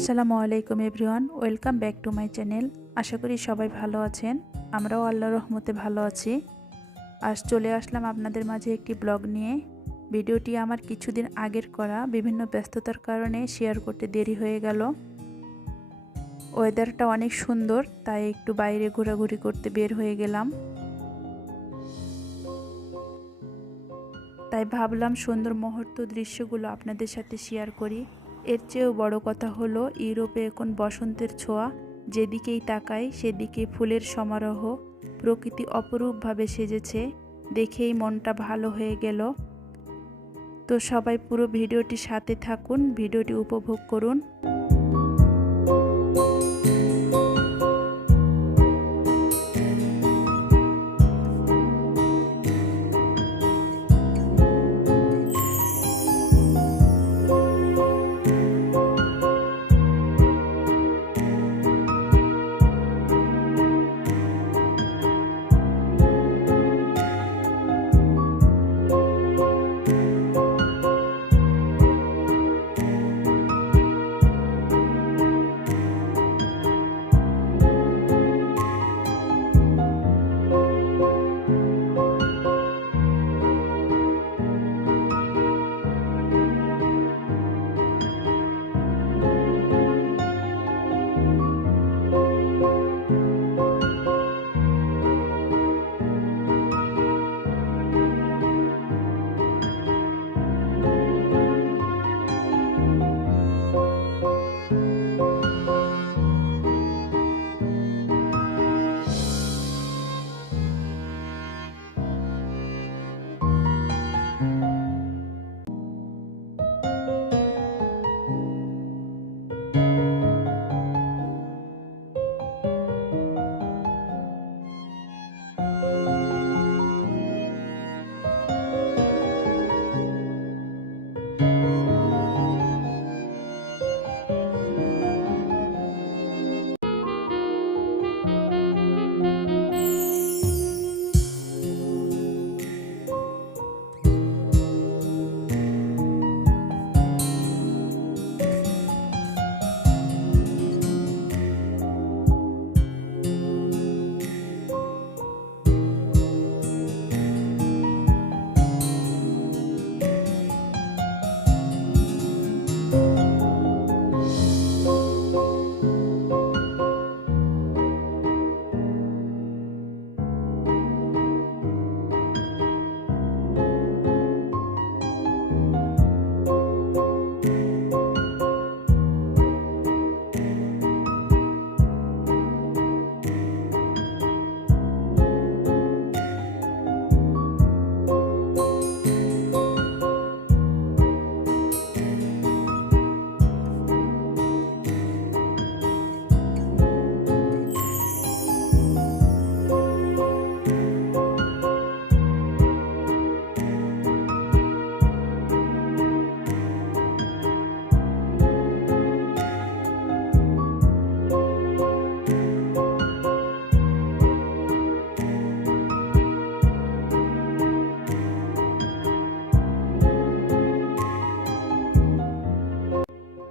আসসালামু আলাইকুম everyone, welcome back to my channel. আশা করি সবাই ভালো আছেন। আমরাও আল্লাহর রহমতে ভালো আছি। আজ চলে আসলাম আপনাদের মাঝে একটি ব্লগ নিয়ে। ভিডিওটি আমার কিছুদিন আগের করা, বিভিন্ন ব্যস্ততার কারণে শেয়ার করতে দেরি হয়ে গেল। ওয়েদারটা অনেক সুন্দর, তাই একটু বাইরে ঘোরাঘুরি করতে বের হয়ে গেলাম। তাই ভাবলাম সুন্দর মুহূর্ত দৃশ্যগুলো আপনাদের সাথে শেয়ার করি। এর চেয়েও বড় কথা হলো, ইউরোপে এখন বসন্তের ছোঁয়া। যেদিকেই তাকাই সেদিকে ফুলের সমারোহ। প্রকৃতি অপরূপভাবে সেজেছে, দেখেই মনটা ভালো হয়ে গেল। তো সবাই পুরো ভিডিওটির সাথে থাকুন, ভিডিওটি উপভোগ করুন।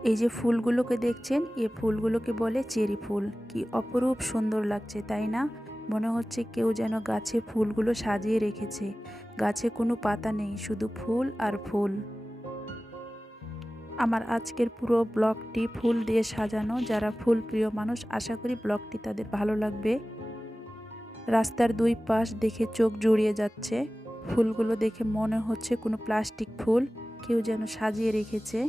এই যে ফুলগুলোকে দেখছেন, এই ফুলগুলোকে বলে চেরি ফুল। কি অপরূপ সুন্দর লাগছে, তাই না? মনে হচ্ছে কেউ যেন গাছে ফুলগুলো সাজিয়ে রেখেছে। গাছে কোনো পাতা নেই, শুধু ফুল আর ফুল। আমার আজকের পুরো ব্লগটি ফুল দিয়ে সাজানো। যারা ফুল প্রিয় মানুষ, আশা করি ব্লগটি তাদের ভালো লাগবে। রাস্তার দুই পাশ দেখে চোখ জুড়িয়ে যাচ্ছে। ফুলগুলো দেখে মনে হচ্ছে কোনো প্লাস্টিক ফুল কেউ যেন সাজিয়ে রেখেছে।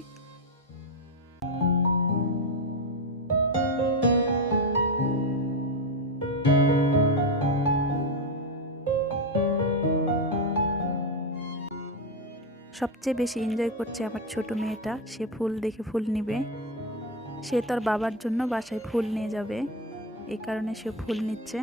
সবচেয়ে বেশি এনজয় করছে আমার ছোট মেয়েটা। সে ফুল দেখে ফুল নিবে। সে তার বাবার জন্য বাসায় ফুল নিয়ে যাবে, এই কারণে সে ফুল নিচ্ছে।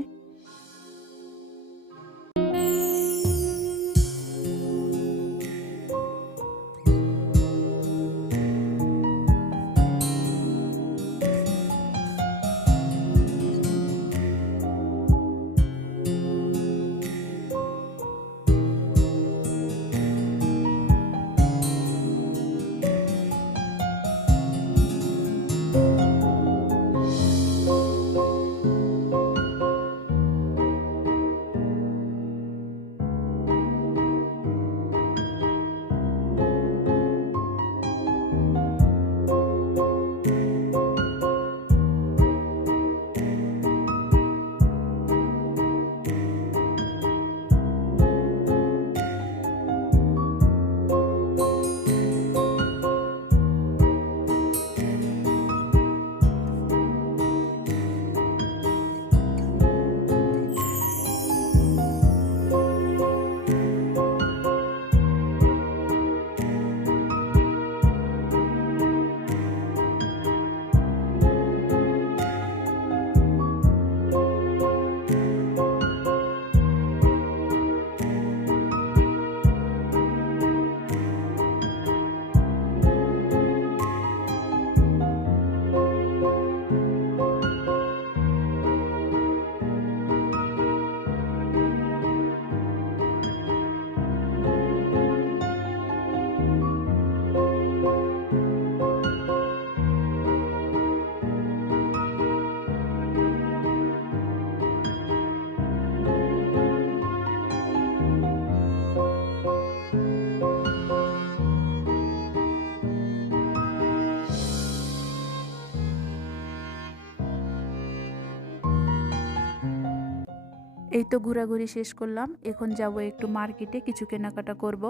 এই তো ঘোরাঘুরি শেষ করলাম, এখন যাব একটু মার্কেটে কিছু কেনাকাটা করব।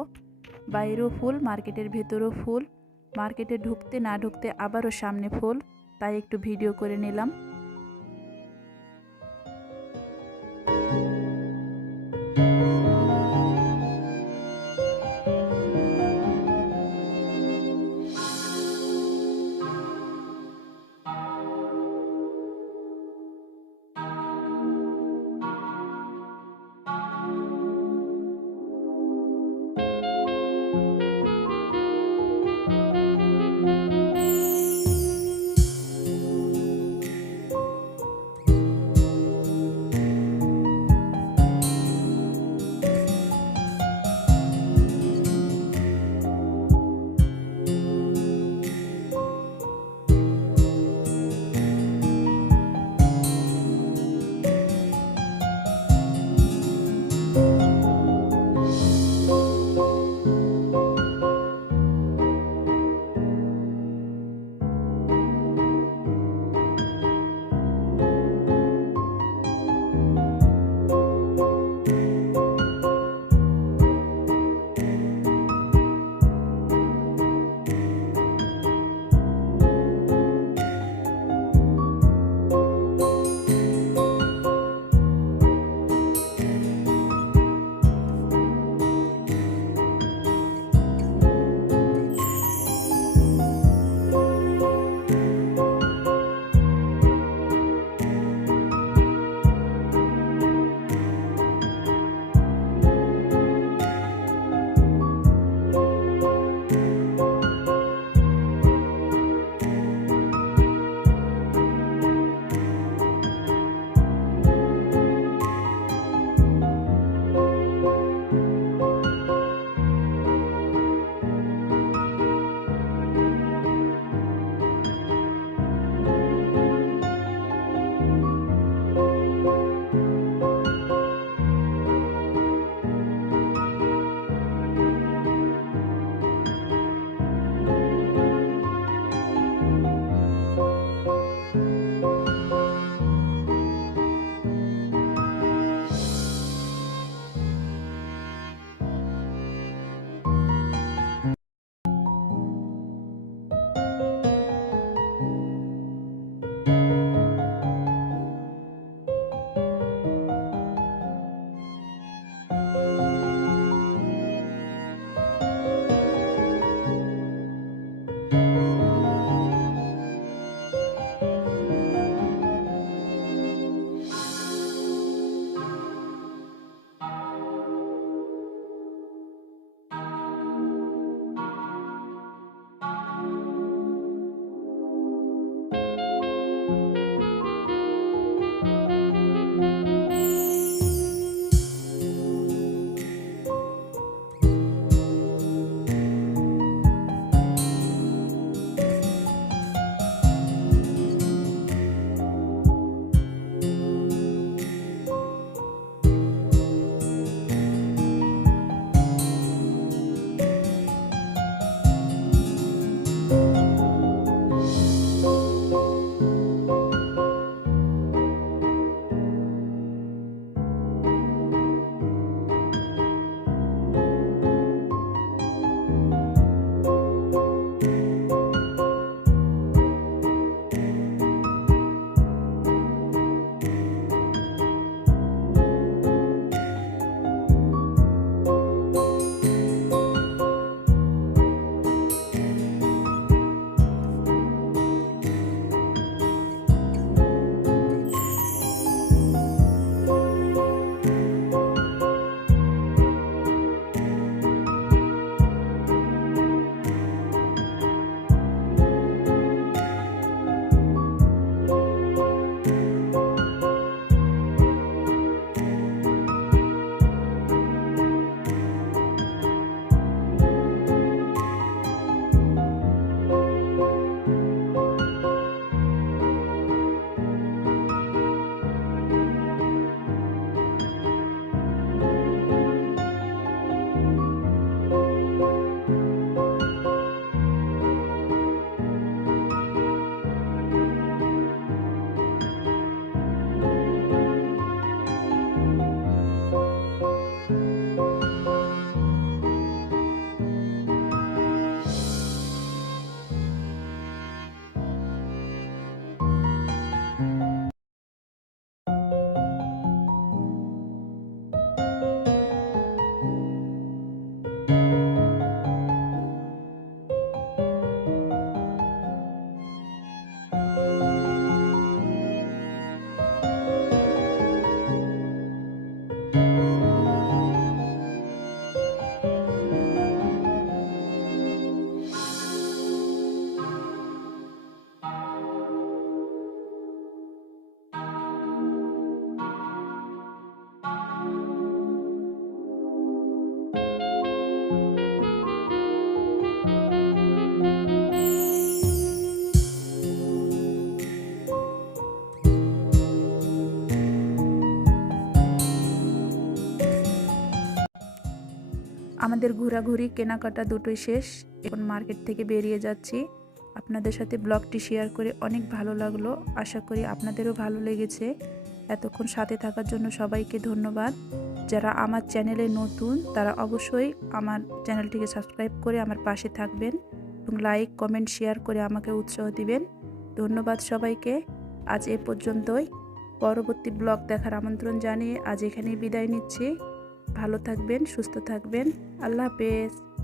বাইরেও ফুল, মার্কেটের ভেতরেও ফুল, মার্কেটে ঢুকতে না ঢুকতে আবারও সামনে ফুল, তাই একটু ভিডিও করে নিলাম। আমাদের ঘোরাঘুরি কেনাকাটা দুটোই শেষ, এখন মার্কেট থেকে বেরিয়ে যাচ্ছি। আপনাদের সাথে ব্লগটি শেয়ার করে অনেক ভালো লাগলো, আশা করি আপনাদেরও ভালো লেগেছে। এতক্ষণ সাথে থাকার জন্য সবাইকে ধন্যবাদ। যারা আমার চ্যানেলে নতুন তারা অবশ্যই আমার চ্যানেলটিকে সাবস্ক্রাইব করে আমার পাশে থাকবেন এবং লাইক কমেন্ট শেয়ার করে আমাকে উৎসাহ দিবেন। ধন্যবাদ সবাইকে। আজ এ পর্যন্তই। পরবর্তী ব্লগ দেখার আমন্ত্রণ জানিয়ে আজ এখানেই বিদায় নিচ্ছি। ভালো থাকবেন, সুস্থ থাকবেন। আল্লাহ হাফেজ।